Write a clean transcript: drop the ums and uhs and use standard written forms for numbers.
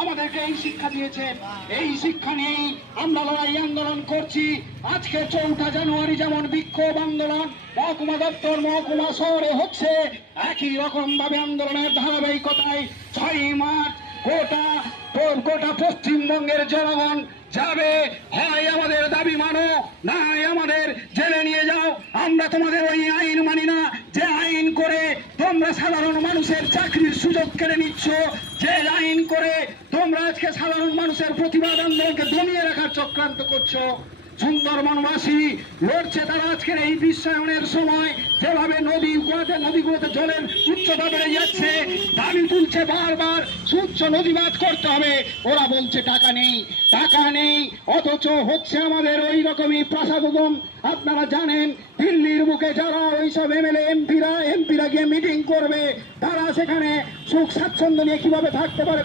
আমাদেরকে এই শিক্ষা দিয়েছেন। এই শিক্ষা নিয়েই আমরা লড়াই আন্দোলন করছি। আজকে 4 জানুয়ারি যেমন বিক্ষোভ আন্দোলন মহকুমা দপ্তর মহকুমা শহরে হচ্ছে, একই রকম ভাবে আন্দোলনের ধারাবাহিকতায় 6 মার্চ গোটা পশ্চিমবঙ্গের জনগণ যাবে। হয় আমাদের দাবি মানো, নাই আমাদের জেলে নিয়ে যাও। আমরা তোমাদের ওই আইন মানি না যে আইন করে তোমরা সাধারণ মানুষের চাকরির সুযোগ কেড়ে নিচ্ছ, যে আইন করে তোমরা আজকে সাধারণ মানুষের প্রতিবাদ আন্দোলনকে দমিয়ে রাখার চক্রান্ত করছো। সুন্দরবনবাসী লড়ছে, তারা আজকের এই বিশ্বায়নের সময় যেভাবে নদীগুলোতে জলের উচ্চতা বেড়ে যাচ্ছে, দাবি তুলছে বারবার সুচ্চ নদীবাদ করতে হবে। ওরা বলছে টাকা নেই, অথচ হচ্ছে আমাদের ওই রকমই প্রাসাদম। আপনারা জানেন দিল্লির বুকে যারা ওইসব এমএলএ এমপিরা গিয়ে মিটিং করবে, তারা সেখানে সুখ স্বাচ্ছন্দ্য নিয়ে কিভাবে থাকতে পারে।